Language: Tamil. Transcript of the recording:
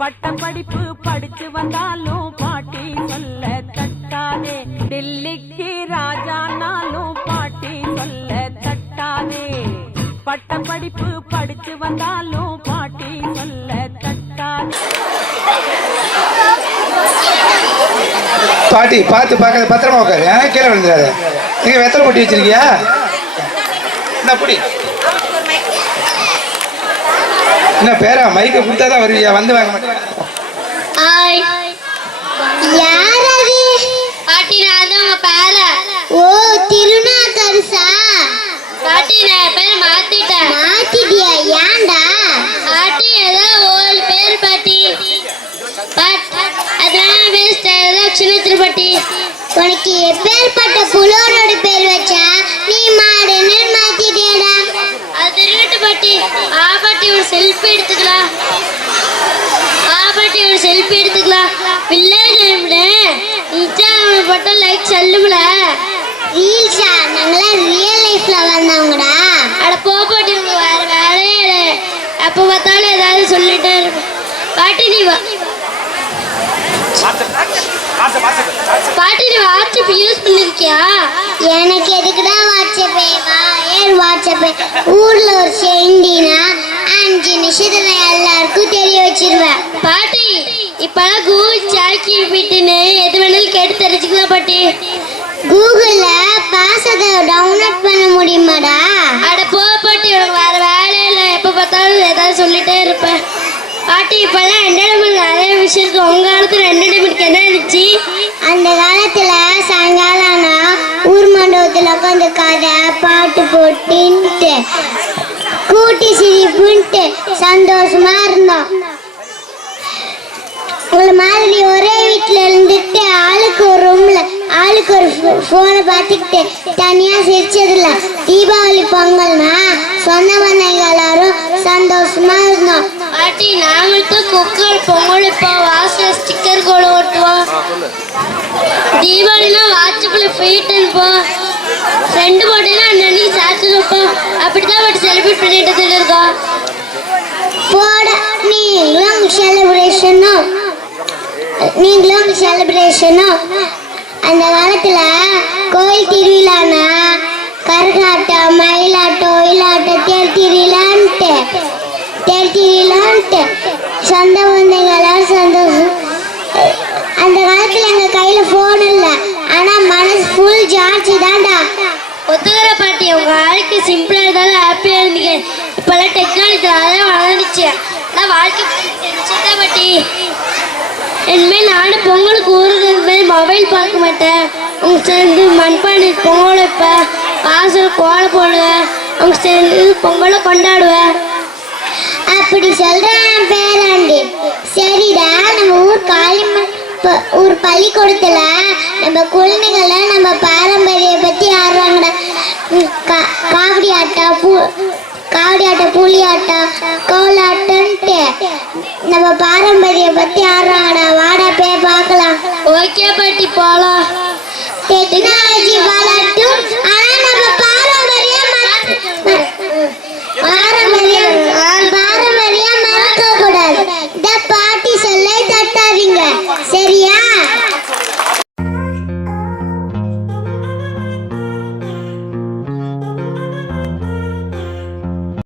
பட்டப்படிப்பு படிச்சு வந்தாலும் பாட்டி சொல்ல தட்டாதே. டெல்லிக்கு ராஜானாலும் பாட்டி சொல்ல தட்டாதே. பட்டப்படிப்பு படிச்சு வந்தாலும் பாட்டி சொல்ல தட்டாதே. பாட்டி பார்த்து பார்க்காத, பத்திரமா உட்காரு, கீழே விழுந்துடாத. நீங்க வெத்தலை பொட்டி வச்சிருக்கியா? என்ன பொடி என்ன பேரா? மைக்க கொடுத்தாதான் வருவியா? வந்து வாங்க மாட்டேன். பாட்டி நான் தான் உங்க பேர. ஓ திருநாக்கரசா? பாட்டி நான் பேர் மாத்திட்டேன். மாத்திட்டியா? ஏன்டா? பாட்டி ஏதோ ஓல்டு பேர் பாட்டி. அதான் வேஸ்ட் ஏதோ சின்ன திருப்பாட்டி. உனக்கு எப்பேற்பட்ட புலோரோட பேர் வச்சா நீ மாடுன்னு மாத்திட்டியடா. அது இருக்கட்டும் பாட்டி. பாட்டி ஒரு செல்ஃபி எடுத்துக்கலாம். பாட்டி ஒரு செல்ஃபி எடுத்துக்கலாம். வில்லேஜ் இன்ஸ்டாகிராம் போட்டோ லைக் சொல்லுங்கள. ரீல்ஸா? நாங்களாம் ரியல் லைஃப்ல வந்தவங்கடா. அட போட்டி வேற வேலையே எப்போ பார்த்தாலும் ஏதாவது சொல்லிட்டே இருப்பேன். பாட்டி நீ பாட்டி நீ வாட்ஸ்அப் யூஸ் பண்ணிருக்கியா? எனக்கு எதுக்குடா வாட்ஸ்அப்? ஏன் வாட்ஸ்அப்? ஊர்ல ஒரு செய்தினா 5 நிமிஷத்துல எல்லாருக்கும் தெரிய வச்சிருவேன். பாட்டி இப்பெல்லாம் கூகுள் சாக்கி போயிட்டுன்னு எது வேணாலும் கேட்டு தெரிஞ்சுக்கலாம் பாட்டி. கூகுள்ல பாஸ்வேர்டை டவுன்லோட் பண்ண முடியுமாடா? அட பாட்டி உனக்கு வேற வேலை இல்லை, எப்போ பார்த்தாலும் ஏதாவது சொல்லிட்டே இருப்பேன். பாட்டி இப்பெல்லாம் என்டர்டைன்மெண்ட் நிறைய விஷயம் இருக்கு. உங்க காலத்துல என்டர்டைன்மெண்ட் என்ன இருந்துச்சு? அந்த காலத்துல சாயங்காலம் ஆனா ஊர் மண்டபத்துல உட்காந்து கதை பாட்டு போட்டுன்ட்டு கூட்டி சிரிப்புன்ட்டு சந்தோஷமா இருந்தோம். உங்களை மாதிரி ஒரே வீட்டுல இருந்துட்டு ஆளுக்கு ஒரு ரூம்ல ஆளுக்கு ஒரு போனை பார்த்துக்கிட்டு தனியா சிரிச்சதில்ல. தீபாவளி பொங்கல்னா சொந்த பந்தங்க எல்லாரும் சந்தோஷமா இருந்தோம். பாட்டி நாங்களும் குக்கர் பொங்கல் இப்போ வாசல் ஸ்டிக்கர் கூட ஓட்டுவோம். தீபாவளினா வாட்ஸ்அப்ல போயிட்டு இருப்போம். ஃப்ரெண்டு போட்டேன்னா அன்னைக்கு சார்ஜ் வைப்போம். அப்படிதான் பாட்டி செலிப்ரேட் பண்ணிட்டு இருக்கோம். போட நீங்களும் செலிப்ரேஷனும் அந்த காலத்துல கோயில் திருவிழானா கரகாட்டம் மயிலாட்டம் ஒயிலாட்டம் தேர் திருவிழான்ட்டு சொந்த பந்தங்க எல்லாரும் சந்தோஷம். அந்த காலத்துல எங்க கையில போன் இல்லை, ஆனா மனசு ஃபுல் ஜார்ஜ் தான்டா. ஒத்துக்கிற பாட்டி உங்க வாழ்க்கை சிம்பிளா இருந்தாலும் ஹாப்பியா இருந்தீங்க. இப்பெல்லாம் டெக்னாலஜி அதான் வளர்ந்துச்சு. அதான் வாழ்க்கை தெரிஞ்சுதான் பாட்டி. இனிமேல் நானும் பொங்கலுக்கு ஊருக்கு மொபைல் பார்க்க மாட்டேன். உங்க சேர்ந்து மண்பானை பொங்கல் வைப்பேன், வாசல் கோலை போடுவேன், உங்க சேர்ந்து பொங்கலை கொண்டாடுவேன். அப்படி சொல்றேன் பேராண்டி. சரிடா, நம்ம ஊர் பள்ளிக்கூடத்துல நம்ம குழந்தைங்கள நம்ம பாரம்பரிய பத்தி ஆடுறாங்கடா. காவடி ஆட்டம் புலி ஆட்டம் கோலாட்டம்ட்டு நம்ம பாரம்பரிய பத்தி ஆடுறாங்கடா. வாடா போய் பார்க்கலாம். ஓகே பாட்டி போலாம். டெக்னாலஜி வளரட்டும், ஆனா நம்ம பாரம்பரியம் மறக்க கூடாது. இந்த பாட்டி சொல்ல தட்டாதீங்க, சரி?